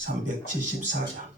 374장.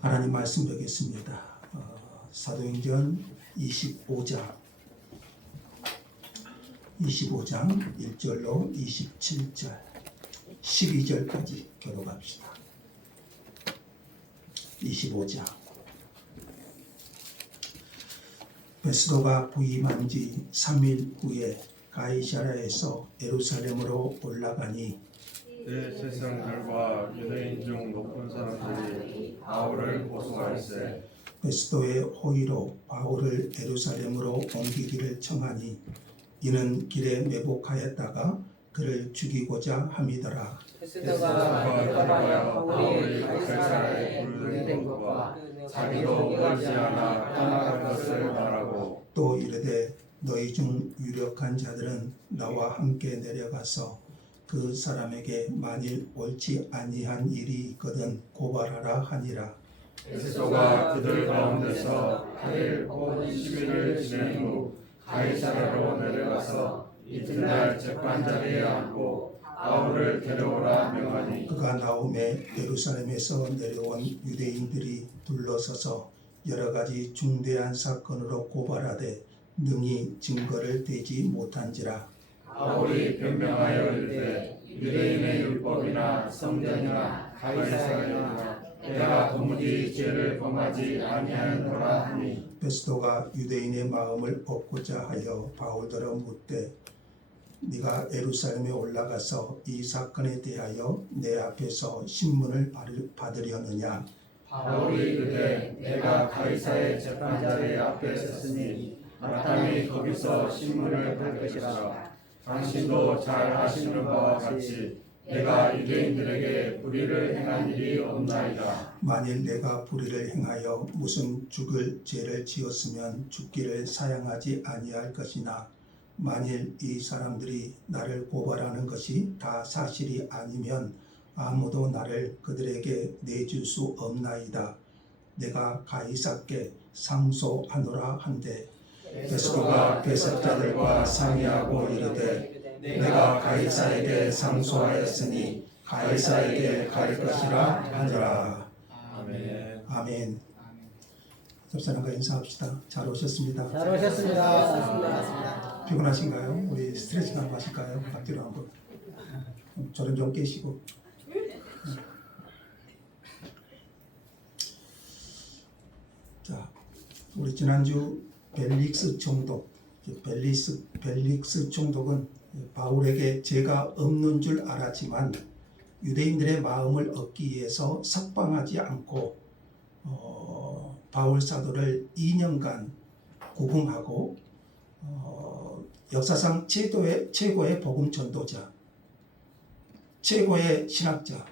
하나님 말씀 보겠습니다. 사도행전 25장 1절로 27절 12절까지 교독합시다. 25장. 베스도가 부임한 지 3일 후에 가이사랴에서 예루살렘으로 올라가니 그 세상들과 유대인 중 높은 사람들이 바울을 고소할세. 베스도의 호의로 바울을 예루살렘으로 옮기기를 청하니 이는 길에 매복하였다가 그를 죽이고자 함이더라. 베스도가 들어가여 바울이 가이사랴에 불러낸 것과 자기도 멀지 않아 떠나갈 것을 말하고 또 이르되 너희 중 유력한 자들은 나와 함께 내려가서 그 사람에게 만일 옳지 아니한 일이 있거든 고발하라 하니라. 베스도가 그들 가운데서 8일 혹 10일을 지낸 후 가이사랴로 내려가서 이튿날 재판자리에 앉고 바울을 데려오라 명하니 그가 나오매 예루살렘에서 내려온 유대인들이 둘러서서 여러 가지 중대한 사건으로 고발하되 능히 증거를 대지 못한지라. 바울이 변명하여 이르되 유대인의 율법이나 성전이나 가이사랴나 내가 도무지 죄를 범하지 아니하노라 하니 베스도가 유대인의 마음을 얻고자 하여 바울더러 묻되 네가 예루살렘에 올라가서 이 사건에 대하여 내 앞에서 신문을 받으려느냐. 바울이 이르되 내가 가이사의 재판자의 앞에 섰으니 마땅히 거기서 신문을 받을 것이라. 당신도 잘 아시는 바와 같이 내가 유대인들에게 불의를 행한 일이 없나이다. 만일 내가 불의를 행하여 무슨 죽을 죄를 지었으면 죽기를 사양하지 아니할 것이나 만일 이 사람들이 나를 고발하는 것이 다 사실이 아니면 아무도 나를 그들에게 내줄 수 없나이다. 내가 가이사께 상소하노라 한데 베스도가 배석자들과 상의하고 이르되 내가 가이사에게 상소하였으니 가이사에게 갈 것이라 하더라. 아멘. 아멘. 접사님과 인사합시다. 잘 오셨습니다. 잘 오셨습니다. 피곤하신가요? 우리 스트레칭 한번 하실까요? 앞뒤로 한번. 저는 좀 깨시고. 자, 우리 지난주 벨릭스 총독, 벨릭스 총독은 바울에게 죄가 없는 줄 알았지만 유대인들의 마음을 얻기 위해서 석방하지 않고 바울 사도를 2년간 구금하고 역사상 최고의 복음 전도자, 최고의 신학자,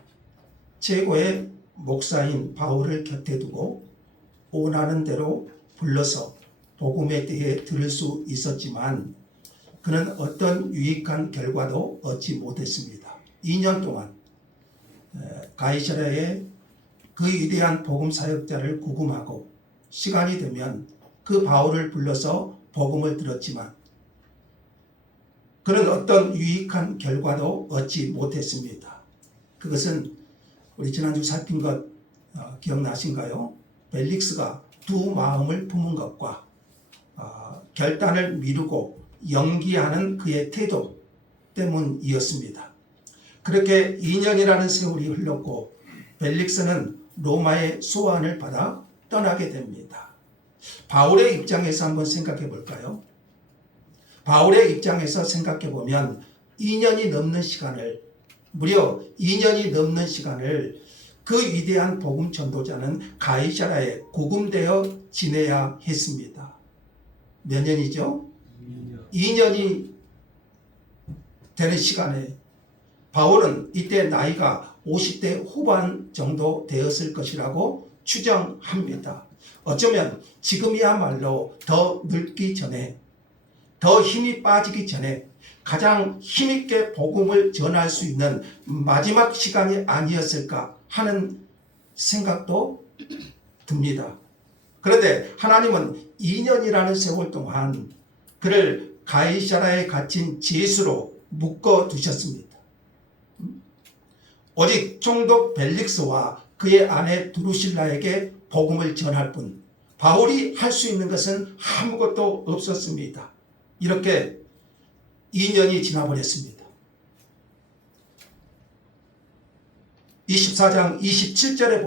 최고의 목사인 바울을 곁에 두고 원하는 대로 불러서 복음에 대해 들을 수 있었지만 그는 어떤 유익한 결과도 얻지 못했습니다. 2년 동안 가이사랴에 그 위대한 복음 사역자를 구금하고 시간이 되면 그 바울을 불러서 복음을 들었지만 그는 어떤 유익한 결과도 얻지 못했습니다. 그것은 우리 지난주 살핀 것 기억나신가요? 벨릭스가 두 마음을 품은 것과 결단을 미루고 연기하는 그의 태도 때문이었습니다. 그렇게 2년이라는 세월이 흘렀고 벨릭스는 로마의 소환을 받아 떠나게 됩니다. 바울의 입장에서 한번 생각해 볼까요? 바울의 입장에서 생각해 보면 2년이 넘는 시간을, 무려 2년이 넘는 시간을 그 위대한 복음 전도자는 가이사랴에 구금되어 지내야 했습니다. 몇 년이죠? 2년이 되는 시간에 바울은 이때 나이가 50대 후반 정도 되었을 것이라고 추정합니다. 어쩌면 지금이야말로 더 늙기 전에, 더 힘이 빠지기 전에 가장 힘있게 복음을 전할 수 있는 마지막 시간이 아니었을까 하는 생각도 듭니다. 그런데 하나님은 2년이라는 세월 동안 그를 가이사랴에 갇힌 죄수로 묶어 두셨습니다. 오직 총독 벨릭스와 그의 아내 두루실라에게 복음을 전할 뿐 바울이 할 수 있는 것은 아무것도 없었습니다. 이렇게 2년이 지나버렸습니다. 24장 27절에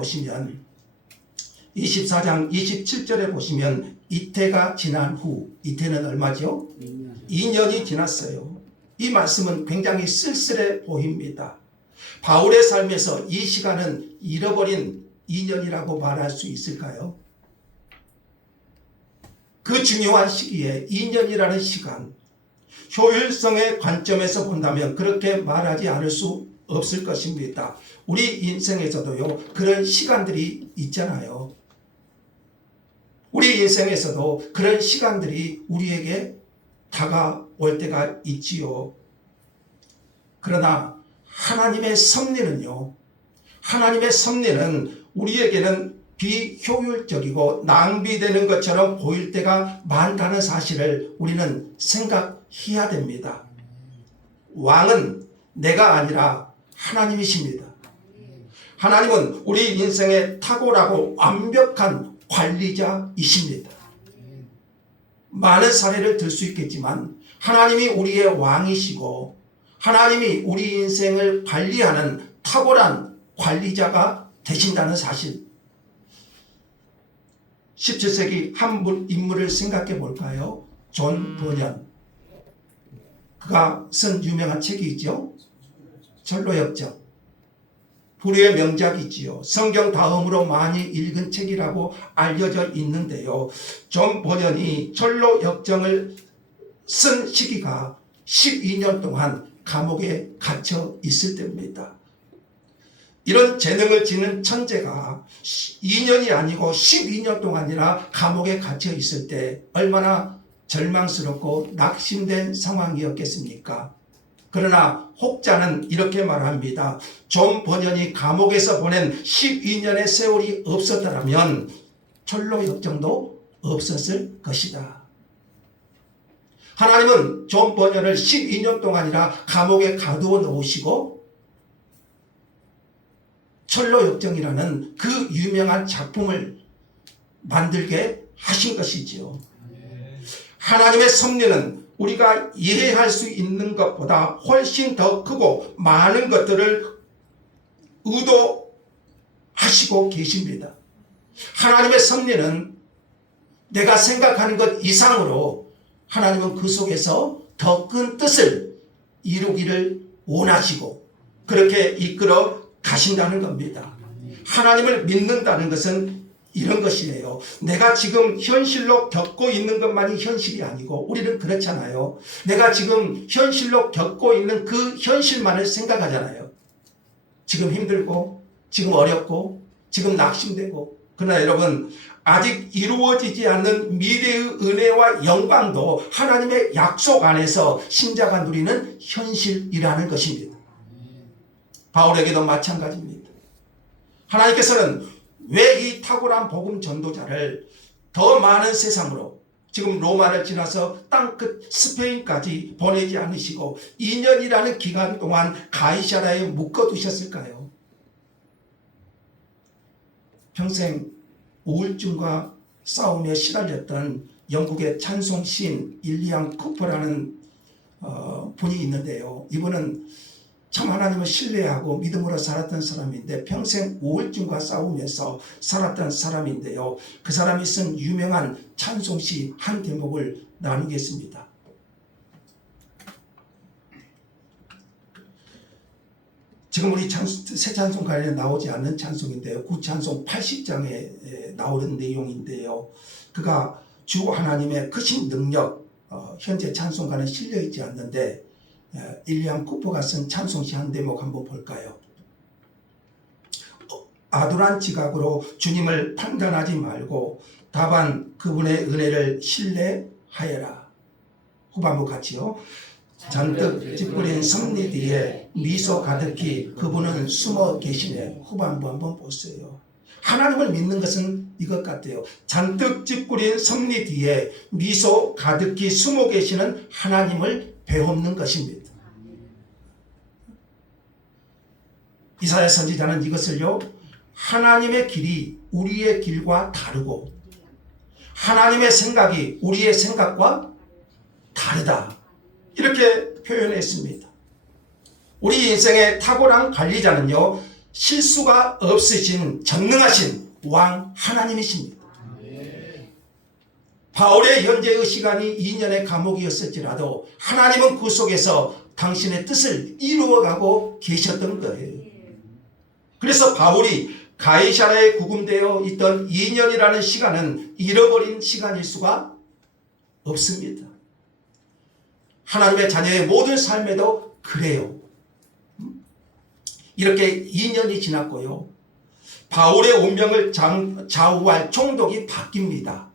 보시면 이태가 지난 후, 이태는 얼마죠? 2년이 지났어요. 이 말씀은 굉장히 쓸쓸해 보입니다. 바울의 삶에서 이 시간은 잃어버린 2년이라고 말할 수 있을까요? 그 중요한 시기에 2년이라는 시간, 효율성의 관점에서 본다면 그렇게 말하지 않을 수 없을 것입니다. 우리 인생에서도요, 그런 시간들이 있잖아요. 우리 인생에서도 그런 시간들이 우리에게 다가올 때가 있지요. 그러나 하나님의 섭리는요, 하나님의 섭리는 우리에게는 비효율적이고 낭비되는 것처럼 보일 때가 많다는 사실을 우리는 생각해야 됩니다. 왕은 내가 아니라 하나님이십니다. 하나님은 우리 인생의 탁월하고 완벽한 관리자이십니다. 많은 사례를 들 수 있겠지만 하나님이 우리의 왕이시고 하나님이 우리 인생을 관리하는 탁월한 관리자가 되신다는 사실. 17세기 한 인물을 생각해 볼까요? 존 버년. 그가 쓴 유명한 책이 있죠. 철로역정. 불후의 명작이지요. 성경 다음으로 많이 읽은 책이라고 알려져 있는데요. 존 버년이 철로역정을 쓴 시기가 12년 동안 감옥에 갇혀 있을 때입니다. 이런 재능을 지닌 천재가 2년이 아니고 12년 동안이나 감옥에 갇혀 있을 때 얼마나 절망스럽고 낙심된 상황이었겠습니까? 그러나 혹자는 이렇게 말합니다. 존 버년이 감옥에서 보낸 12년의 세월이 없었더라면 철로 역정도 없었을 것이다. 하나님은 존 버년을 12년 동안이나 감옥에 가두어 놓으시고 철로 역정이라는 그 유명한 작품을 만들게 하신 것이지요. 하나님의 섭리는 우리가 이해할 수 있는 것보다 훨씬 더 크고 많은 것들을 의도하시고 계십니다. 하나님의 섭리는 내가 생각하는 것 이상으로 하나님은 그 속에서 더 큰 뜻을 이루기를 원하시고 그렇게 이끌어 가신다는 겁니다. 하나님을 믿는다는 것은 이런 것이에요. 내가 지금 현실로 겪고 있는 것만이 현실이 아니고 우리는 그렇잖아요. 내가 지금 현실로 겪고 있는 그 현실만을 생각하잖아요. 지금 힘들고 지금 어렵고 지금 낙심되고 그러나 여러분 아직 이루어지지 않는 미래의 은혜와 영광도 하나님의 약속 안에서 신자가 누리는 현실이라는 것입니다. 바울에게도 마찬가지입니다. 하나님께서는 왜 이 탁월한 복음 전도자를 더 많은 세상으로 지금 로마를 지나서 땅끝 스페인까지 보내지 않으시고 2년이라는 기간 동안 가이사라에 묶어두셨을까요? 평생 우울증과 싸움에 시달렸던 영국의 찬송 시인 일리안 쿠퍼라는 분이 있는데요. 이분은 참 하나님을 신뢰하고 믿음으로 살았던 사람인데 평생 우울증과 싸우면서 살았던 사람인데요. 그 사람이 쓴 유명한 찬송시 한 대목을 나누겠습니다. 지금 우리 새 찬송가에 나오지 않는 찬송인데요. 구찬송 80장에 나오는 내용인데요. 그가 주 하나님의 크신 능력, 현재 찬송가는 실려있지 않는데 일리안 쿠퍼가 쓴 찬송시 한 대목 한번 볼까요? 아둔한 지각으로 주님을 판단하지 말고 다만 그분의 은혜를 신뢰하여라. 후반부 같이요. 잔뜩 찌푸린 섭리 뒤에 미소 가득히 그분은 숨어 계시네. 후반부 한번 보세요. 하나님을 믿는 것은 이것 같아요. 잔뜩 찌푸린 섭리 뒤에 미소 가득히 숨어 계시는 하나님을 배우는 것입니다. 이사야 선지자는 이것을요, 하나님의 길이 우리의 길과 다르고 하나님의 생각이 우리의 생각과 다르다, 이렇게 표현했습니다. 우리 인생의 탁월한 관리자는요, 실수가 없으신 전능하신 왕 하나님이십니다. 바울의 현재의 시간이 2년의 감옥이었을지라도 하나님은 그 속에서 당신의 뜻을 이루어가고 계셨던 거예요. 그래서 바울이 가이사라에 구금되어 있던 2년이라는 시간은 잃어버린 시간일 수가 없습니다. 하나님의 자녀의 모든 삶에도 그래요. 이렇게 2년이 지났고요. 바울의 운명을 좌우할 총독이 바뀝니다.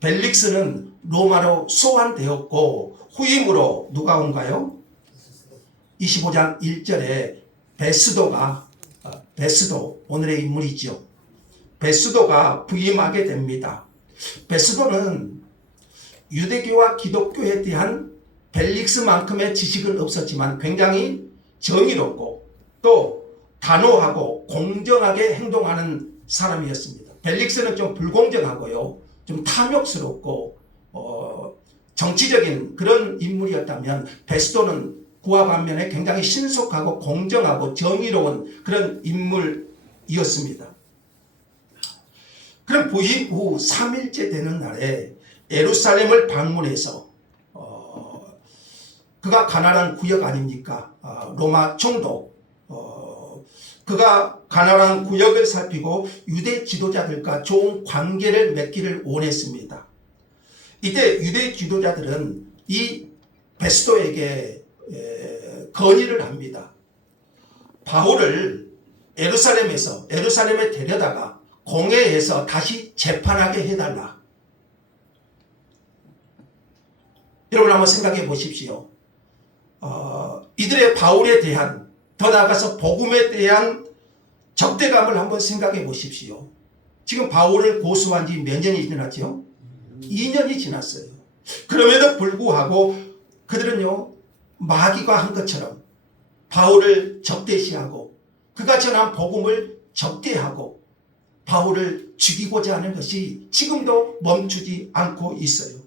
벨릭스는 로마로 소환되었고 후임으로 누가 온가요? 25장 1절에 베스도 오늘의 인물이죠. 베스도가 부임하게 됩니다. 베스도는 유대교와 기독교에 대한 벨릭스만큼의 지식은 없었지만 굉장히 정의롭고 또 단호하고 공정하게 행동하는 사람이었습니다. 벨릭스는 좀 불공정하고요, 좀 탐욕스럽고 정치적인 그런 인물이었다면 베스도는 그와 반면에 굉장히 신속하고 공정하고 정의로운 그런 인물이었습니다. 그럼 부임 후 3일째 되는 날에 예루살렘을 방문해서 그가 가나안 구역 아닙니까? 로마 총독. 그가 가나안 구역을 살피고 유대 지도자들과 좋은 관계를 맺기를 원했습니다. 이때 유대 지도자들은 이 베스도에게 건의를 합니다. 바울을 에루살렘에 데려다가 공회에서 다시 재판하게 해달라. 여러분 한번 생각해 보십시오. 이들의 바울에 대한, 더 나아가서 복음에 대한 적대감을 한번 생각해 보십시오. 지금 바울을 고소한 지 몇 년이 지났죠? 2년이 지났어요. 그럼에도 불구하고 그들은요, 마귀가 한 것처럼 바울을 적대시하고 그가 전한 복음을 적대하고 바울을 죽이고자 하는 것이 지금도 멈추지 않고 있어요.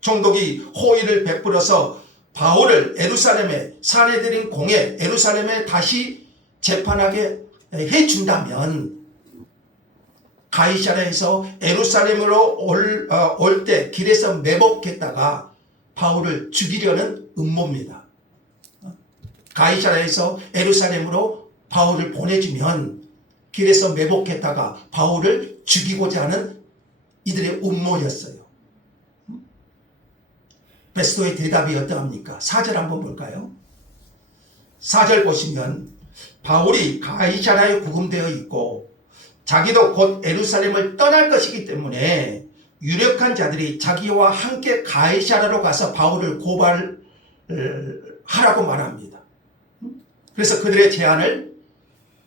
총독이 호의를 베풀어서 바울을 에루살렘에, 사내들인 공회 에루살렘에 다시 재판하게 해준다면 가이사랴에서 에루살렘으로 올 때 길에서 매복했다가 바울을 죽이려는 음모입니다. 가이사랴에서 에루살렘으로 바울을 보내주면 길에서 매복했다가 바울을 죽이고자 하는 이들의 음모였어요. 베스도의 대답이 어떠합니까? 4절 한번 볼까요? 4절 보시면 바울이 가이사랴에 구금되어 있고 자기도 곧 에루살렘을 떠날 것이기 때문에 유력한 자들이 자기와 함께 가이사랴로 가서 바울을 고발하라고 말합니다. 그래서 그들의 제안을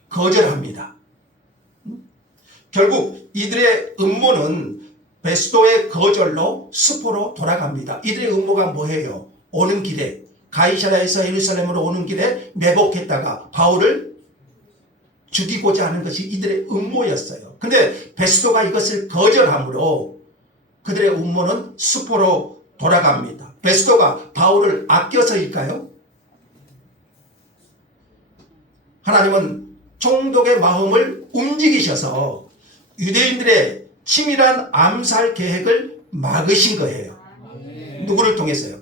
거절합니다. 결국 이들의 음모는 베스도의 거절로 수포로 돌아갑니다. 이들의 음모가 뭐예요? 오는 길에, 가이사랴에서 예루살렘으로 오는 길에 매복했다가 바울을 죽이고자 하는 것이 이들의 음모였어요. 근데 베스도가 이것을 거절하므로 그들의 음모는 수포로 돌아갑니다. 베스도가 바울을 아껴서일까요? 하나님은 총독의 마음을 움직이셔서 유대인들의 치밀한 암살 계획을 막으신 거예요. 누구를 통해서요?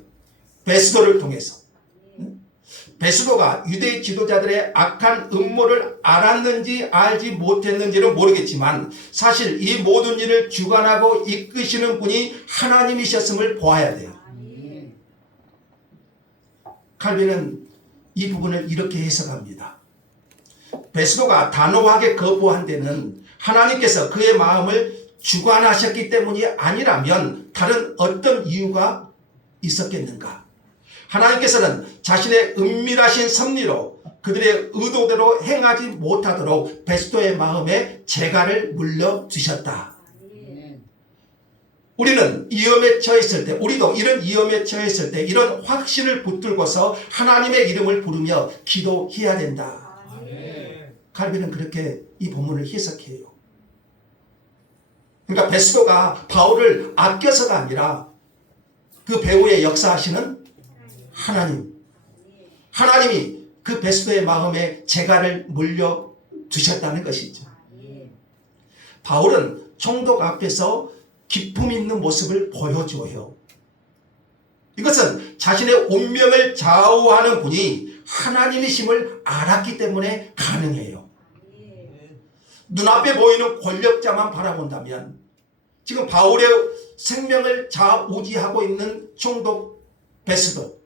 베스도를 통해서. 베스도가 유대 지도자들의 악한 음모를 알았는지 알지 못했는지는 모르겠지만 사실 이 모든 일을 주관하고 이끄시는 분이 하나님이셨음을 보아야 돼요. 칼빈은 이 부분을 이렇게 해석합니다. 베스도가 단호하게 거부한 데는 하나님께서 그의 마음을 주관하셨기 때문이 아니라면 다른 어떤 이유가 있었겠는가? 하나님께서는 자신의 은밀하신 섭리로 그들의 의도대로 행하지 못하도록 베스도의 마음에 재갈을 물려주셨다. 우리는 위험에 처했을 때, 우리도 이런 위험에 처했을 때 이런 확신을 붙들고서 하나님의 이름을 부르며 기도해야 된다. 칼빈은 그렇게 이 본문을 해석해요. 그러니까 베스도가 바울을 아껴서가 아니라 그 배후에 역사하시는 하나님이 그 베스도의 마음에 재갈을 물려주셨다는 것이죠. 바울은 총독 앞에서 기품 있는 모습을 보여줘요. 이것은 자신의 운명을 좌우하는 분이 하나님이심을 알았기 때문에 가능해요. 눈앞에 보이는 권력자만 바라본다면 지금 바울의 생명을 좌우지하고 있는 총독 베스도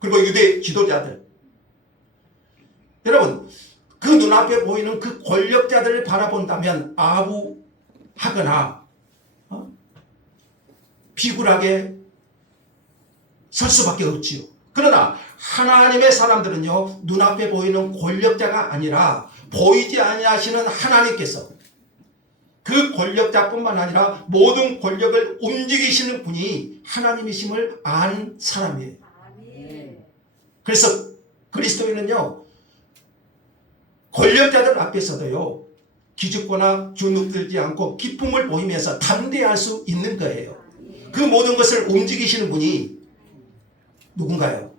그리고 유대 지도자들, 여러분 그 눈앞에 보이는 그 권력자들을 바라본다면 아부하거나 비굴하게 설 수밖에 없지요. 그러나 하나님의 사람들은요, 눈앞에 보이는 권력자가 아니라 보이지 아니하시는 하나님께서 그 권력자뿐만 아니라 모든 권력을 움직이시는 분이 하나님이심을 아는 사람이에요. 그래서 그리스도인은요, 권력자들 앞에서도요, 기죽거나 주눅들지 않고 기쁨을 보이면서 담대할 수 있는 거예요. 그 모든 것을 움직이시는 분이 누군가요?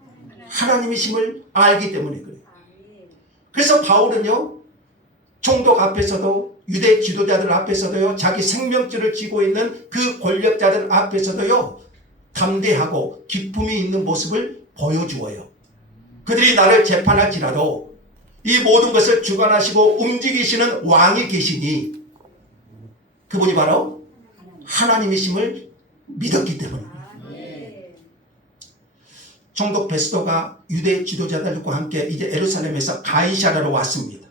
하나님이심을 알기 때문에 그래요. 그래서 바울은요, 총독 앞에서도 유대 지도자들 앞에서도요, 자기 생명줄을 쥐고 있는 그 권력자들 앞에서도요, 담대하고 기쁨이 있는 모습을 보여주어요. 그들이 나를 재판할지라도 이 모든 것을 주관하시고 움직이시는 왕이 계시니 그분이 바로 하나님이심을 믿었기 때문입니다. 총독 베스도가 유대 지도자들과 함께 이제 예루살렘에서 가이사랴로 왔습니다.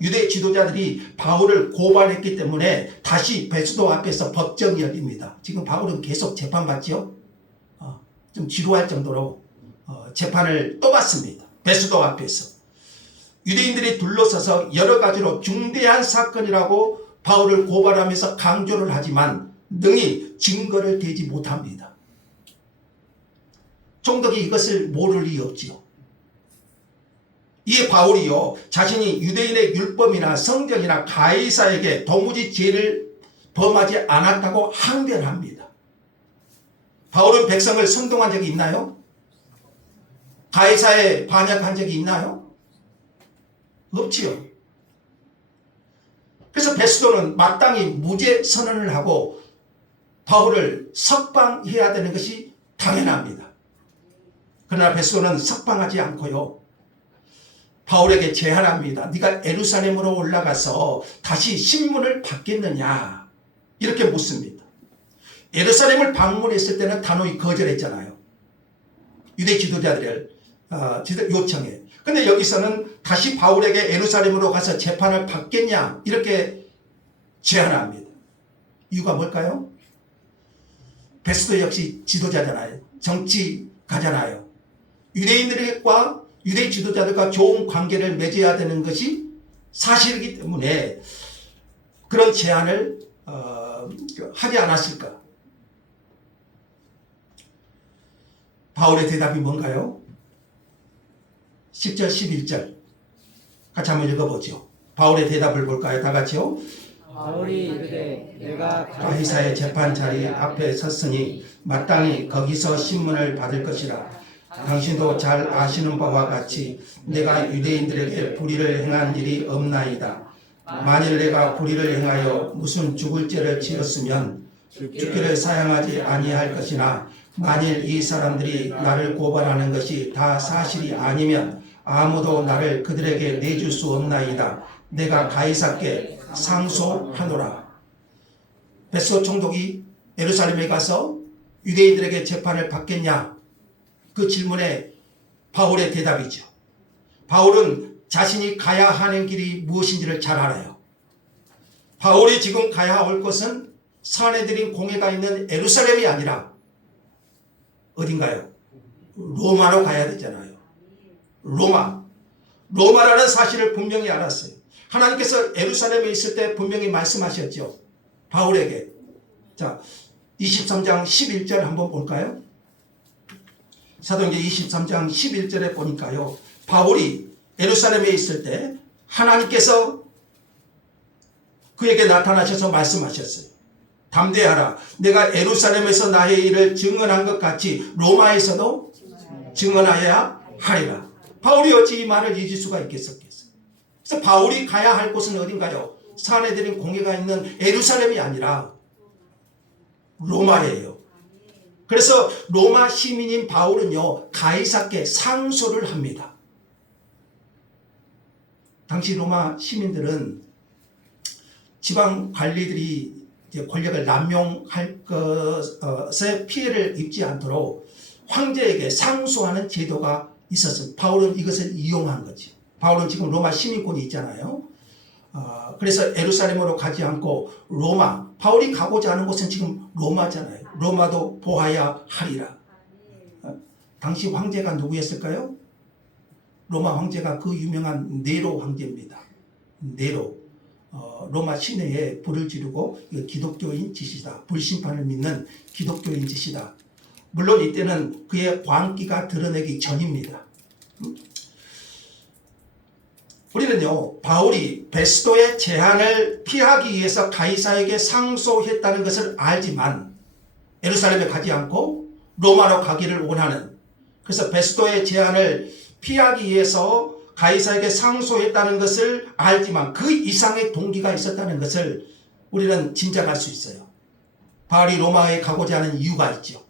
유대 지도자들이 바울을 고발했기 때문에 다시 베스도 앞에서 법정 열립니다. 지금 바울은 계속 재판받지요. 좀 지루할 정도로 재판을 또 받습니다. 베스도 앞에서. 유대인들이 둘러서서 여러 가지로 중대한 사건이라고 바울을 고발하면서 강조를 하지만 능히 증거를 대지 못합니다. 총독이 이것을 모를 리 없지요. 이에 바울이요, 자신이 유대인의 율법이나 성전이나 가이사에게 도무지 죄를 범하지 않았다고 항변합니다. 바울은 백성을 선동한 적이 있나요? 가이사에 반역한 적이 있나요? 없지요. 그래서 베스도는 마땅히 무죄 선언을 하고 바울을 석방해야 되는 것이 당연합니다. 그러나 베스도는 석방하지 않고요, 바울에게 제안합니다. 네가 예루살렘으로 올라가서 다시 신문을 받겠느냐 이렇게 묻습니다. 예루살렘을 방문했을 때는 단호히 거절했잖아요. 유대 지도자들을 요청해. 근데 여기서는 다시 바울에게 예루살렘으로 가서 재판을 받겠냐 이렇게 제안합니다. 이유가 뭘까요? 베스도 역시 지도자잖아요. 정치가잖아요. 유대인들과 유대 지도자들과 좋은 관계를 맺어야 되는 것이 사실이기 때문에 그런 제안을 하지 않았을까? 바울의 대답이 뭔가요? 10절 11절 같이 한번 읽어보죠. 바울의 대답을 볼까요? 다 같이요. 바울이 이르되 내가 가이사의 재판 자리 앞에 섰으니 마땅히 거기서 신문을 받을 것이라. 당신도 잘 아시는 바와 같이 내가 유대인들에게 불의를 행한 일이 없나이다. 만일 내가 불의를 행하여 무슨 죽을 죄를 지었으면 죽기를 사양하지 아니할 것이나 만일 이 사람들이 나를 고발하는 것이 다 사실이 아니면 아무도 나를 그들에게 내줄 수 없나이다. 내가 가이사께 상소하노라. 베스도 총독이 예루살렘에 가서 유대인들에게 재판을 받겠냐? 그 질문에 바울의 대답이죠. 바울은 자신이 가야 하는 길이 무엇인지를 잘 알아요. 바울이 지금 가야 할 곳은 사내들인 공회가 있는 예루살렘이 아니라 어딘가요? 로마로 가야 되잖아요. 로마라는 사실을 분명히 알았어요. 하나님께서 예루살렘에 있을 때 분명히 말씀하셨죠. 바울에게. 자, 23장 11절 한번 볼까요? 사도행전 23장 11절에 보니까요, 바울이 예루살렘에 있을 때 하나님께서 그에게 나타나셔서 말씀하셨어요. 담대하라. 내가 예루살렘에서 나의 일을 증언한 것 같이 로마에서도 증언하여야 하리라. 바울이 어찌 이 말을 잊을 수가 있겠었겠어요. 그래서 바울이 가야 할 곳은 어딘가요? 사내들인 공회가 있는 예루살렘이 아니라 로마예요. 그래서 로마 시민인 바울은요, 가이사께 상소를 합니다. 당시 로마 시민들은 지방 관리들이 권력을 남용할 것에 피해를 입지 않도록 황제에게 상소하는 제도가 있었습니다. 바울은 이것을 이용한 거죠. 바울은 지금 로마 시민권이 있잖아요. 그래서 예루살렘으로 가지 않고 로마, 바울이 가고자 하는 곳은 지금 로마잖아요. 로마도 보아야 하리라. 당시 황제가 누구였을까요? 로마 황제가 그 유명한 네로 황제입니다. 네로. 로마 시내에 불을 지르고 기독교인 짓이다. 불심판을 믿는 기독교인 짓이다. 물론 이때는 그의 광기가 드러내기 전입니다. 우리는요, 바울이 베스도의 제한을 피하기 위해서 가이사에게 상소했다는 것을 알지만 예루살렘에 가지 않고 로마로 가기를 원하는, 그래서 베스도의 제한을 피하기 위해서 가이사에게 상소했다는 것을 알지만 그 이상의 동기가 있었다는 것을 우리는 짐작할 수 있어요. 바울이 로마에 가고자 하는 이유가 있죠.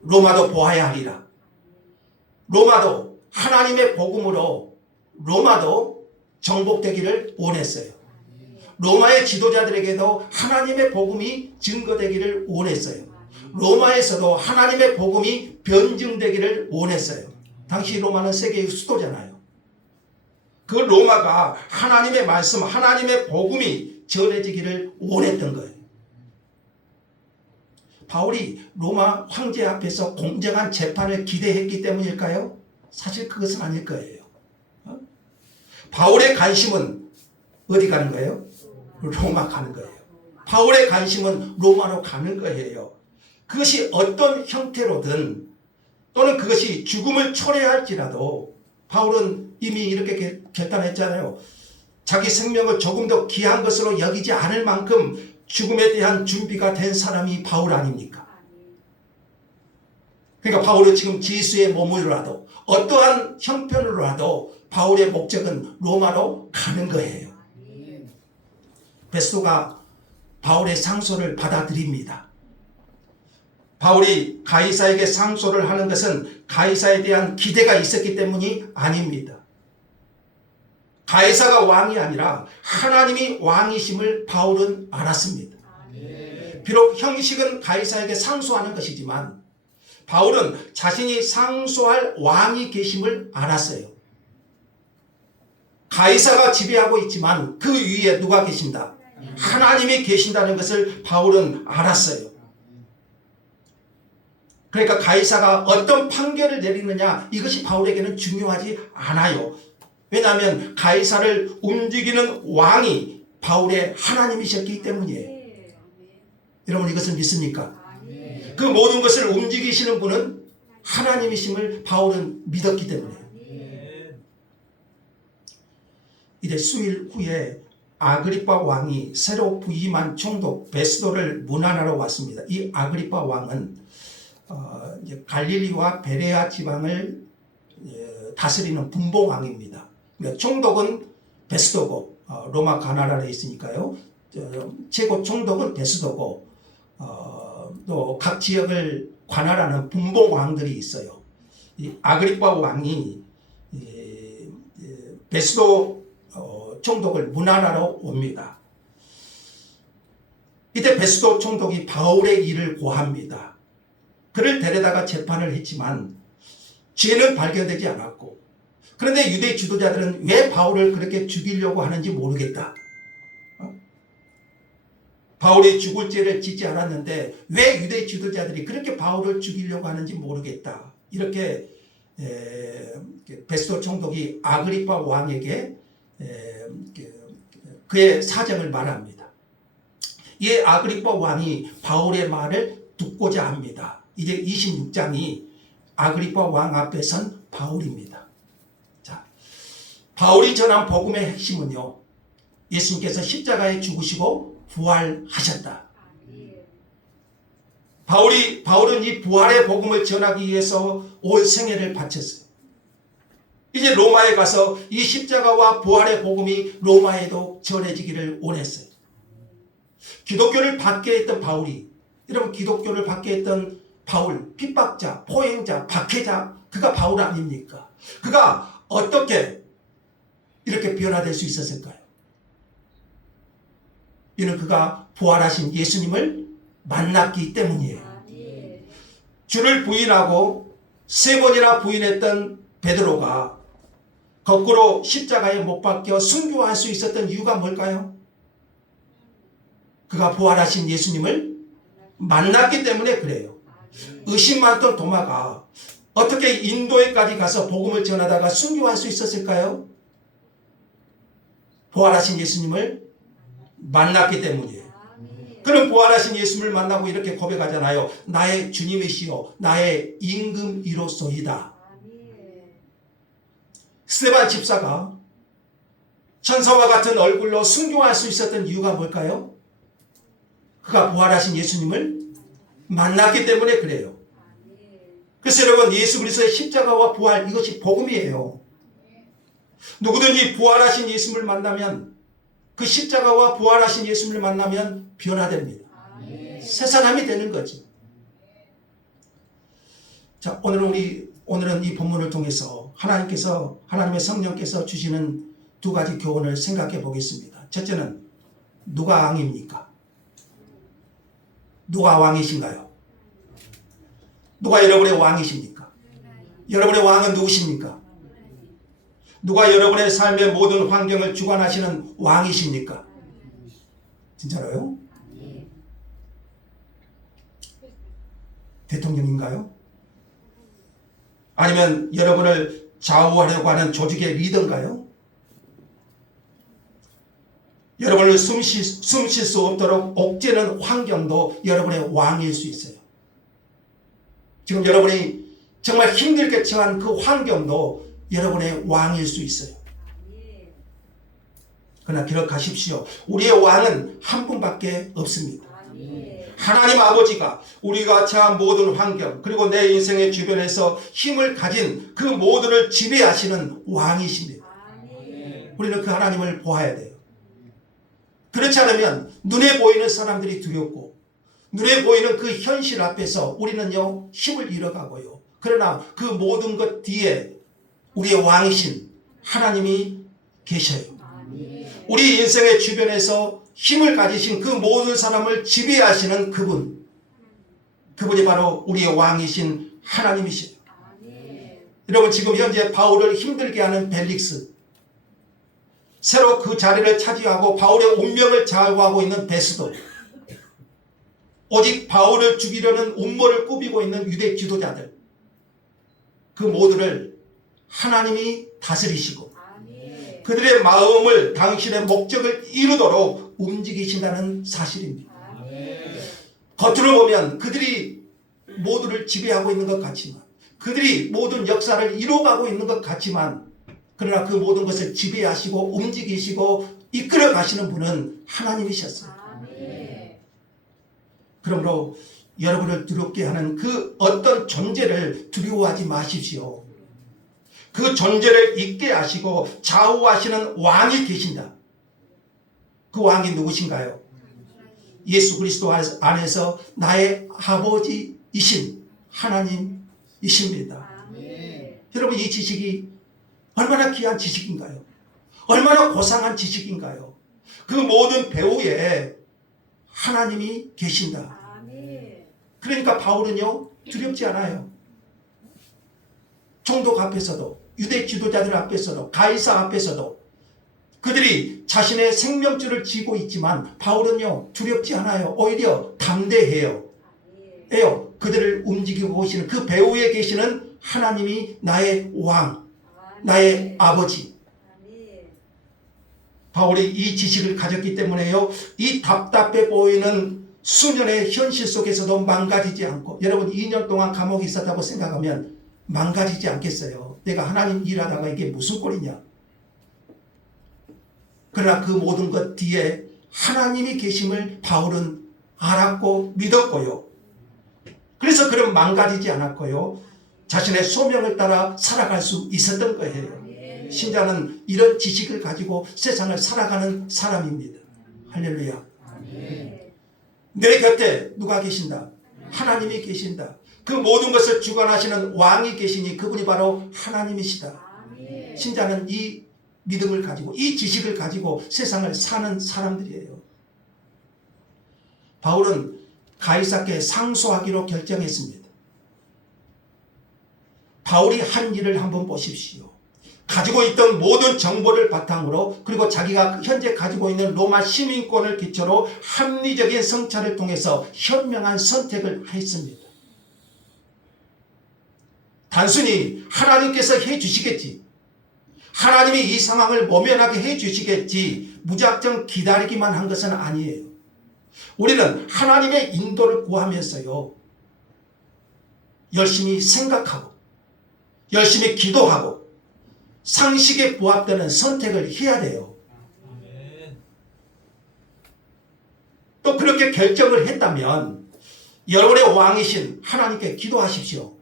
로마도 보아야 하리라. 로마도 하나님의 복음으로 로마도 정복되기를 원했어요. 로마의 지도자들에게도 하나님의 복음이 증거되기를 원했어요. 로마에서도 하나님의 복음이 변증되기를 원했어요. 당시 로마는 세계의 수도잖아요. 그 로마가 하나님의 말씀, 하나님의 복음이 전해지기를 원했던 거예요. 바울이 로마 황제 앞에서 공정한 재판을 기대했기 때문일까요? 사실 그것은 아닐 거예요. 바울의 관심은 어디 가는 거예요? 로마 가는 거예요. 바울의 관심은 로마로 가는 거예요. 그것이 어떤 형태로든 또는 그것이 죽음을 초래할지라도 바울은 이미 이렇게 결단했잖아요. 자기 생명을 조금 더 귀한 것으로 여기지 않을 만큼 죽음에 대한 준비가 된 사람이 바울 아닙니까? 그러니까 바울은 지금 지수에 머물러라도 어떠한 형편으로라도 바울의 목적은 로마로 가는 거예요. 베스도가 바울의 상소를 받아들입니다. 바울이 가이사에게 상소를 하는 것은 가이사에 대한 기대가 있었기 때문이 아닙니다. 가이사가 왕이 아니라 하나님이 왕이심을 바울은 알았습니다. 비록 형식은 가이사에게 상소하는 것이지만 바울은 자신이 상소할 왕이 계심을 알았어요. 가이사가 지배하고 있지만 그 위에 누가 계신다? 하나님이 계신다는 것을 바울은 알았어요. 그러니까 가이사가 어떤 판결을 내리느냐 이것이 바울에게는 중요하지 않아요. 왜냐하면 가이사를 움직이는 왕이 바울의 하나님이셨기 때문이에요. 여러분 이것을 믿습니까? 그 모든 것을 움직이시는 분은 하나님이심을 바울은 믿었기 때문에. 이제 수일 후에 아그리파 왕이 새로 부임한 총독 베스도를 문안하러 왔습니다. 이 아그리파 왕은 이제 갈릴리와 베레아 지방을 다스리는 분봉왕입니다. 그러니까 총독은 베스도고 로마 가나라에 있으니까요. 최고 총독은 베스도고 또 각 지역을 관할하는 분봉왕들이 있어요. 이 아그리파 왕이 베스도 총독을 문안하러 옵니다. 이때 베스도 총독이 바울의 일을 고합니다. 그를 데려다가 재판을 했지만 죄는 발견되지 않았고, 그런데 유대 지도자들은 왜 바울을 그렇게 죽이려고 하는지 모르겠다. 바울이 죽을 죄를 짓지 않았는데 왜 유대 지도자들이 그렇게 바울을 죽이려고 하는지 모르겠다. 이렇게 베스도 총독이 아그리파 왕에게 그의 사정을 말합니다. 이에 아그리파 왕이 바울의 말을 듣고자 합니다. 이제 26장이 아그리파 왕 앞에 선 바울입니다. 자, 바울이 전한 복음의 핵심은요, 예수님께서 십자가에 죽으시고 부활하셨다. 바울은 이 부활의 복음을 전하기 위해서 올 생애를 바쳤어요. 이제 로마에 가서 이 십자가와 부활의 복음이 로마에도 전해지기를 원했어요. 기독교를 받게 했던 바울이, 여러분 기독교를 받게 했던 바울, 핍박자, 포행자, 박해자, 그가 바울 아닙니까? 그가 어떻게 이렇게 변화될 수 있었을까요? 이는 그가 부활하신 예수님을 만났기 때문이에요. 주를 부인하고 3번이나 부인했던 베드로가 거꾸로 십자가에 못 박혀 순교할 수 있었던 이유가 뭘까요? 그가 부활하신 예수님을 만났기 때문에 그래요. 의심 많던 도마가 어떻게 인도에까지 가서 복음을 전하다가 순교할 수 있었을까요? 부활하신 예수님을 만났기 때문이에요. 그럼 부활하신 예수님을 만나고 이렇게 고백하잖아요. 나의 주님이시요 나의 임금이로소이다. 스데반 집사가 천사와 같은 얼굴로 순교할 수 있었던 이유가 뭘까요? 그가 부활하신 예수님을 만났기 때문에 그래요. 그래서 여러분 예수 그리스도의 십자가와 부활 이것이 복음이에요. 누구든지 부활하신 예수님을 만나면 그 십자가와 부활하신 예수님을 만나면 변화됩니다. 새 사람이 되는 거죠. 자, 오늘은 이 본문을 통해서 하나님의 성령께서 주시는 2가지 교훈을 생각해 보겠습니다. 첫째는 누가 왕입니까? 누가 왕이신가요? 누가 여러분의 왕이십니까? 여러분의 왕은 누구십니까? 누가 여러분의 삶의 모든 환경을 주관하시는 왕이십니까? 진짜로요? 대통령인가요? 아니면 여러분을 좌우하려고 하는 조직의 리더인가요? 여러분을 숨 쉴 수 없도록 옥죄는 환경도 여러분의 왕일 수 있어요. 지금 여러분이 정말 힘들게 처한 그 환경도 여러분의 왕일 수 있어요. 그러나 기억하십시오. 우리의 왕은 한 분밖에 없습니다. 하나님 아버지가 우리가 처한 모든 환경 그리고 내 인생의 주변에서 힘을 가진 그 모두를 지배하시는 왕이십니다. 우리는 그 하나님을 보아야 돼요. 그렇지 않으면 눈에 보이는 사람들이 두렵고 눈에 보이는 그 현실 앞에서 우리는요 힘을 잃어가고요. 그러나 그 모든 것 뒤에 우리의 왕이신 하나님이 계셔요. 우리 인생의 주변에서 힘을 가지신 그 모든 사람을 지배하시는 그분이 바로 우리의 왕이신 하나님이시죠. 여러분 지금 현재 바울을 힘들게 하는 벨릭스, 새로 그 자리를 차지하고 바울의 운명을 좌우하고 있는 베스도, 오직 바울을 죽이려는 음모를 꾸미고 있는 유대 지도자들, 그 모두를 하나님이 다스리시고 그들의 마음을 당신의 목적을 이루도록 움직이신다는 사실입니다. 겉으로 보면 그들이 모두를 지배하고 있는 것 같지만, 그들이 모든 역사를 이루어가고 있는 것 같지만, 그러나 그 모든 것을 지배하시고 움직이시고 이끌어 가시는 분은 하나님이셨어요. 그러므로 여러분을 두렵게 하는 그 어떤 존재를 두려워하지 마십시오. 그 존재를 잊게 하시고 좌우하시는 왕이 계신다. 그 왕이 누구신가요? 예수 그리스도 안에서 나의 아버지이신 하나님이십니다. 여러분 이 지식이 얼마나 귀한 지식인가요? 얼마나 고상한 지식인가요? 그 모든 배후에 하나님이 계신다. 그러니까 바울은요 두렵지 않아요. 총독 앞에서도 유대 지도자들 앞에서도 가이사 앞에서도 그들이 자신의 생명줄을 쥐고 있지만 바울은요 두렵지 않아요. 오히려 담대해요. 그들을 움직이고 계시는 그 배후에 계시는 하나님이 나의 왕, 나의 아버지. 바울이 이 지식을 가졌기 때문에요 이 답답해 보이는 수년의 현실 속에서도 망가지지 않고, 여러분 2년 동안 감옥에 있었다고 생각하면 망가지지 않겠어요? 내가 하나님 일하다가 이게 무슨 꼴이냐? 그러나 그 모든 것 뒤에 하나님이 계심을 바울은 알았고 믿었고요. 그래서 그런 망가지지 않았고요. 자신의 소명을 따라 살아갈 수 있었던 거예요. 신자는 이런 지식을 가지고 세상을 살아가는 사람입니다. 할렐루야. 내 곁에 누가 계신다? 하나님이 계신다. 그 모든 것을 주관하시는 왕이 계시니 그분이 바로 하나님이시다. 신자는 이 믿음을 가지고 이 지식을 가지고 세상을 사는 사람들이에요. 바울은 가이사께 상소하기로 결정했습니다. 바울이 한 일을 한번 보십시오. 가지고 있던 모든 정보를 바탕으로 그리고 자기가 현재 가지고 있는 로마 시민권을 기초로 합리적인 성찰을 통해서 현명한 선택을 했습니다. 단순히 하나님께서 해주시겠지, 하나님이 이 상황을 모면하게 해주시겠지 무작정 기다리기만 한 것은 아니에요. 우리는 하나님의 인도를 구하면서요 열심히 생각하고 열심히 기도하고 상식에 부합되는 선택을 해야 돼요. 또 그렇게 결정을 했다면 여러분의 왕이신 하나님께 기도하십시오.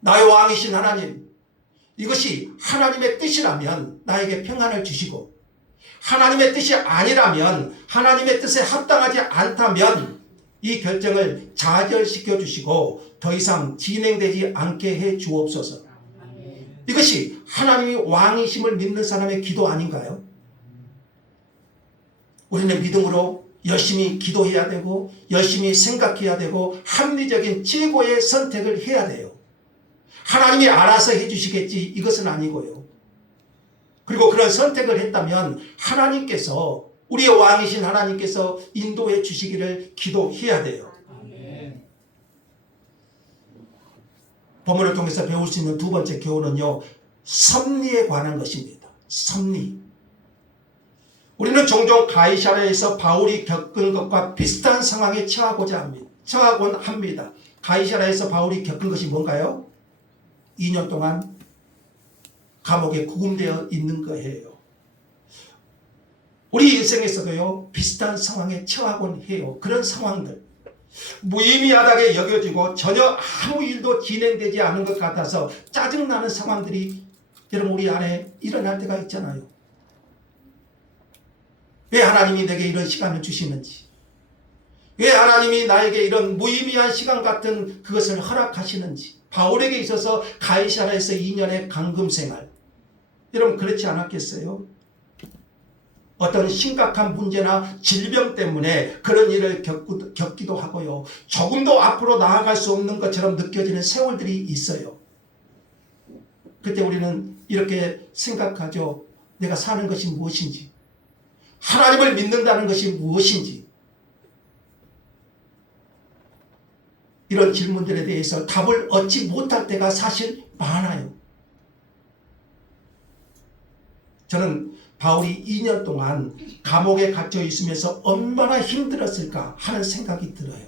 나의 왕이신 하나님, 이것이 하나님의 뜻이라면 나에게 평안을 주시고, 하나님의 뜻이 아니라면, 하나님의 뜻에 합당하지 않다면 이 결정을 좌절시켜 주시고 더 이상 진행되지 않게 해 주옵소서. 이것이 하나님이 왕이심을 믿는 사람의 기도 아닌가요? 우리는 믿음으로 열심히 기도해야 되고 열심히 생각해야 되고 합리적인 최고의 선택을 해야 돼요. 하나님이 알아서 해주시겠지 이것은 아니고요. 그리고 그런 선택을 했다면 하나님께서 우리의 왕이신 하나님께서 인도해 주시기를 기도해야 돼요. 본문을 통해서 배울 수 있는 두 번째 교훈은요, 섭리에 관한 것입니다. 섭리. 우리는 종종 가이사랴에서 바울이 겪은 것과 비슷한 상황에 처하곤 합니다. 가이사랴에서 바울이 겪은 것이 뭔가요? 2년 동안 감옥에 구금되어 있는 거예요. 우리 인생에서도요, 비슷한 상황에 처하곤 해요. 그런 상황들. 무의미하다게 여겨지고 전혀 아무 일도 진행되지 않은 것 같아서 짜증나는 상황들이 여러분 우리 안에 일어날 때가 있잖아요. 왜 하나님이 내게 이런 시간을 주시는지, 왜 하나님이 나에게 이런 무의미한 시간 같은 그것을 허락하시는지. 바울에게 있어서 가이사랴에서 2년의 감금 생활, 여러분 그렇지 않았겠어요? 어떤 심각한 문제나 질병 때문에 그런 일을 겪기도 하고요. 조금도 앞으로 나아갈 수 없는 것처럼 느껴지는 세월들이 있어요. 그때 우리는 이렇게 생각하죠. 내가 사는 것이 무엇인지, 하나님을 믿는다는 것이 무엇인지, 이런 질문들에 대해서 답을 얻지 못할 때가 사실 많아요. 저는 바울이 2년 동안 감옥에 갇혀 있으면서 얼마나 힘들었을까 하는 생각이 들어요.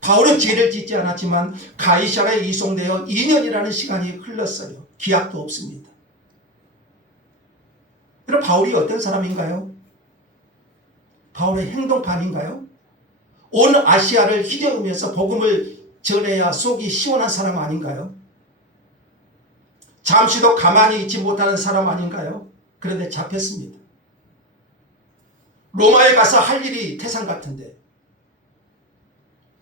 바울은 죄를 짓지 않았지만 가이사랴에 이송되어 2년이라는 시간이 흘렀어요. 기약도 없습니다. 그럼 바울이 어떤 사람인가요? 바울의 행동판인가요? 온 아시아를 휘저으면서 복음을 전해야 속이 시원한 사람 아닌가요? 잠시도 가만히 있지 못하는 사람 아닌가요? 그런데 잡혔습니다. 로마에 가서 할 일이 태산 같은데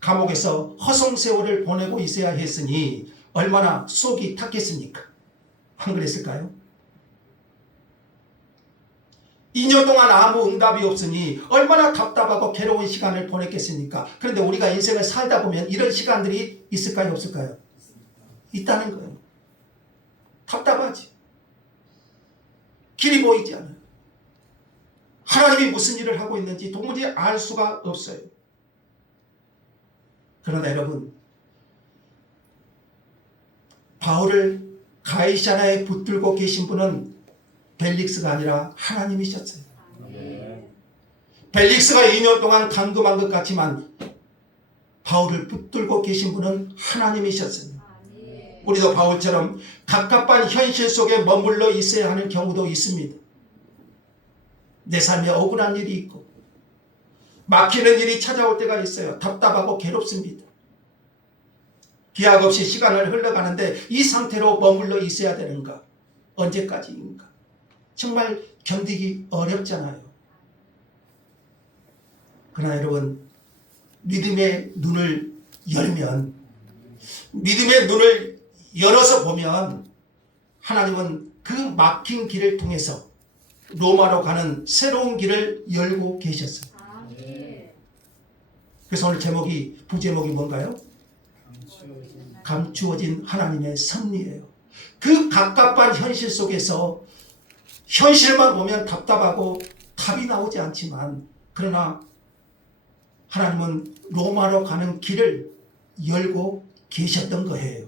감옥에서 허송세월을 보내고 있어야 했으니 얼마나 속이 탔겠습니까? 안 그랬을까요? 2년 동안 아무 응답이 없으니 얼마나 답답하고 괴로운 시간을 보냈겠습니까? 그런데 우리가 인생을 살다 보면 이런 시간들이 있을까요? 없을까요? 있다는 거예요. 답답하지. 길이 보이지 않아요. 하나님이 무슨 일을 하고 있는지 도무지 알 수가 없어요. 그러나 여러분, 바울을 가이사랴에 붙들고 계신 분은 벨릭스가 아니라 하나님이셨어요. 벨릭스가 2년 동안 감금한 것 같지만 바울을 붙들고 계신 분은 하나님이셨어요. 우리도 바울처럼 갑갑한 현실 속에 머물러 있어야 하는 경우도 있습니다. 내 삶에 억울한 일이 있고 막히는 일이 찾아올 때가 있어요. 답답하고 괴롭습니다. 기약 없이 시간을 흘러가는데 이 상태로 머물러 있어야 되는가? 언제까지인가? 정말 견디기 어렵잖아요. 그러나 여러분, 믿음의 눈을 열면, 믿음의 눈을 열어서 보면 하나님은 그 막힌 길을 통해서 로마로 가는 새로운 길을 열고 계셨어요. 그래서 오늘 부제목이 뭔가요? 감추어진 하나님의 섭리예요. 그 갑갑한 현실 속에서 현실만 보면 답답하고 답이 나오지 않지만, 그러나 하나님은 로마로 가는 길을 열고 계셨던 거예요.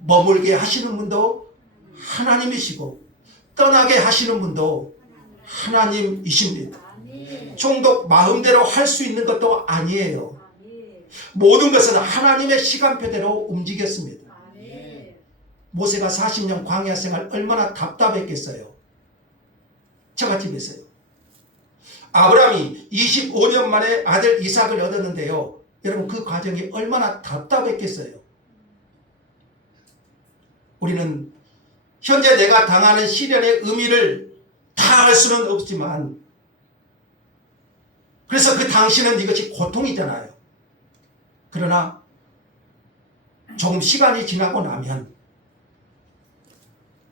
머물게 하시는 분도 하나님이시고 떠나게 하시는 분도 하나님이십니다. 총독 마음대로 할 수 있는 것도 아니에요. 모든 것은 하나님의 시간표대로 움직였습니다. 모세가 40년 광야 생활 얼마나 답답했겠어요. 저같이 보세요. 아브라함이 25년 만에 아들 이삭을 얻었는데요. 여러분 그 과정이 얼마나 답답했겠어요. 우리는 현재 내가 당하는 시련의 의미를 다 알 수는 없지만, 그래서 그 당시는 이것이 고통이잖아요. 그러나 조금 시간이 지나고 나면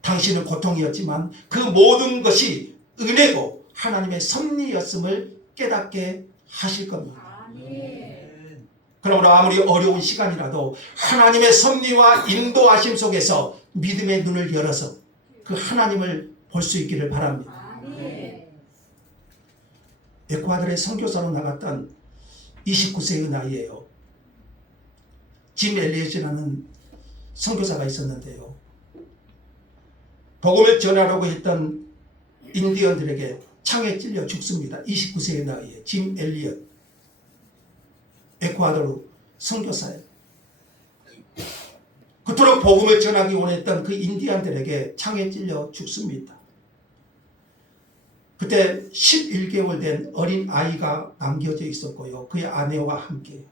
당신은 고통이었지만 그 모든 것이 은혜고 하나님의 섭리였음을 깨닫게 하실 겁니다. 그러므로 아무리 어려운 시간이라도 하나님의 섭리와 인도하심 속에서 믿음의 눈을 열어서 그 하나님을 볼 수 있기를 바랍니다. 에콰도르의 선교사로 나갔던 29세의 나이에요. 짐 엘리엇이라는 선교사가 있었는데요. 복음을 전하려고 했던 인디언들에게 창에 찔려 죽습니다. 29세의 나이에 짐 엘리엇, 에콰도르 선교사예요. 그토록 복음을 전하기 원했던 그 인디언들에게 창에 찔려 죽습니다. 그때 11개월 된 어린 아이가 남겨져 있었고요. 그의 아내와 함께.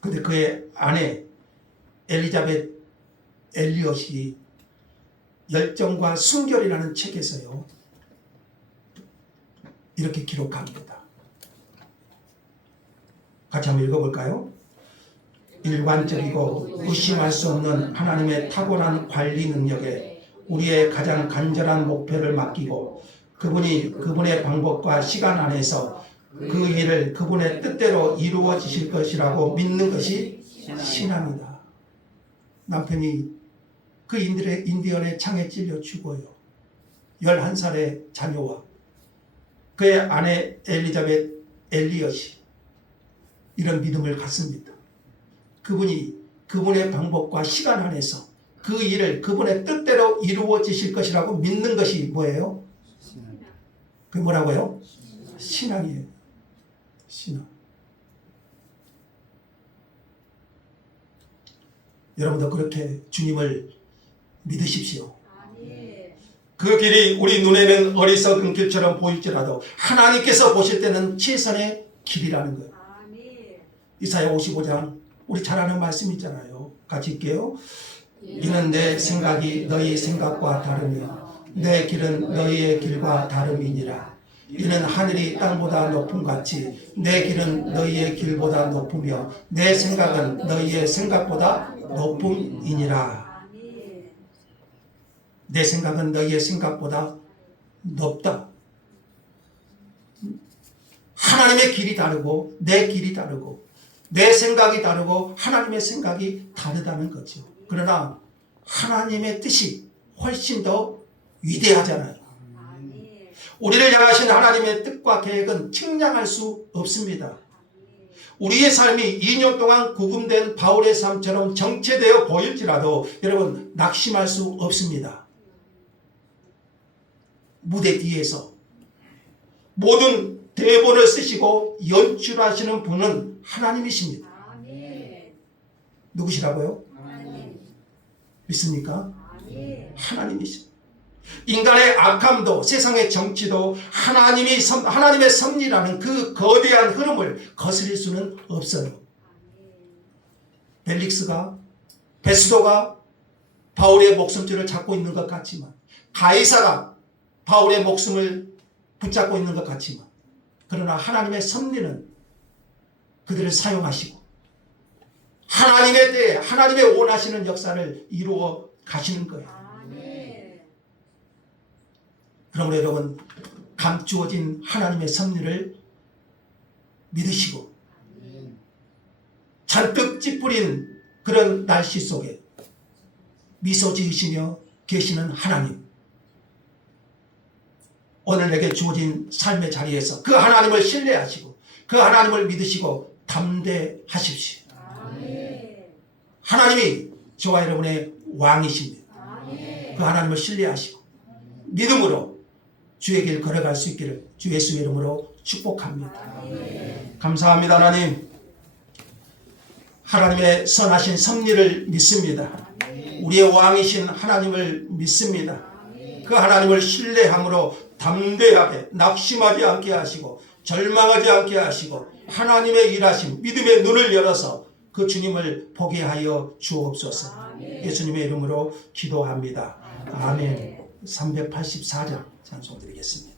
근데 그의 아내 엘리자벳 엘리엇이 열정과 순결이라는 책에서요. 이렇게 기록합니다. 같이 한번 읽어볼까요? 일관적이고 의심할 수 없는 하나님의 탁월한 관리 능력에 우리의 가장 간절한 목표를 맡기고 그분의 방법과 시간 안에서 그 일을 그분의 뜻대로 이루어지실 것이라고 믿는 것이 신앙이다. 남편이 그 인디언의 창에 찔려 죽어요. 11살의 자녀와 그의 아내 엘리자벳 엘리엇이 이런 믿음을 갖습니다. 그분이 그분의 방법과 시간 안에서 그 일을 그분의 뜻대로 이루어지실 것이라고 믿는 것이 뭐예요? 그게 뭐라고요? 신앙이에요. 신앙. 여러분도 그렇게 주님을 믿으십시오. 그 길이 우리 눈에는 어리석은 길처럼 보일지라도 하나님께서 보실 때는 최선의 길이라는 거예요. 이사야 55장 우리 잘 아는 말씀 있잖아요. 같이 읽게요. 이는 내 생각이 너희 생각과 다르며 내 길은 너희의 길과 다름이니라. 이는 하늘이 땅보다 높음같이 내 길은 너희의 길보다 높으며 내 생각은 너희의 생각보다 높음이니라. 내 생각은 너희의 생각보다 높다. 하나님의 길이 다르고 내 길이 다르고 내 생각이 다르고 하나님의 생각이 다르다는 거죠. 그러나 하나님의 뜻이 훨씬 더 위대하잖아요. 우리를 향하신 하나님의 뜻과 계획은 측량할 수 없습니다. 우리의 삶이 2년 동안 구금된 바울의 삶처럼 정체되어 보일지라도 여러분 낙심할 수 없습니다. 무대 뒤에서 모든 대본을 쓰시고 연출하시는 분은 하나님이십니다. 누구시라고요? 믿습니까? 하나님이십니다. 인간의 악함도 세상의 정치도 하나님의 섭리라는 그 거대한 흐름을 거스릴 수는 없어요. 벨릭스가 베스도가 바울의 목숨줄을 잡고 있는 것 같지만 가이사가 바울의 목숨을 붙잡고 있는 것 같지만 그러나 하나님의 섭리는 그들을 사용하시고 하나님의 때에 하나님의 원하시는 역사를 이루어 가시는 거예요. 그러므로 여러분 감추어진 하나님의 섭리를 믿으시고 잔뜩 찌푸린 그런 날씨 속에 미소 지으시며 계시는 하나님, 오늘 내게 주어진 삶의 자리에서 그 하나님을 신뢰하시고 그 하나님을 믿으시고 담대하십시오. 하나님이 저와 여러분의 왕이십니다. 그 하나님을 신뢰하시고 믿음으로 주의 길 걸어갈 수 있기를 주 예수의 이름으로 축복합니다. 감사합니다. 하나님, 하나님의 선하신 섭리를 믿습니다. 우리의 왕이신 하나님을 믿습니다. 그 하나님을 신뢰함으로 담대하게 낙심하지 않게 하시고 절망하지 않게 하시고 하나님의 일하심 믿음의 눈을 열어서 그 주님을 보게 하여 주옵소서. 예수님의 이름으로 기도합니다. 아멘. 384장 찬송드리겠습니다.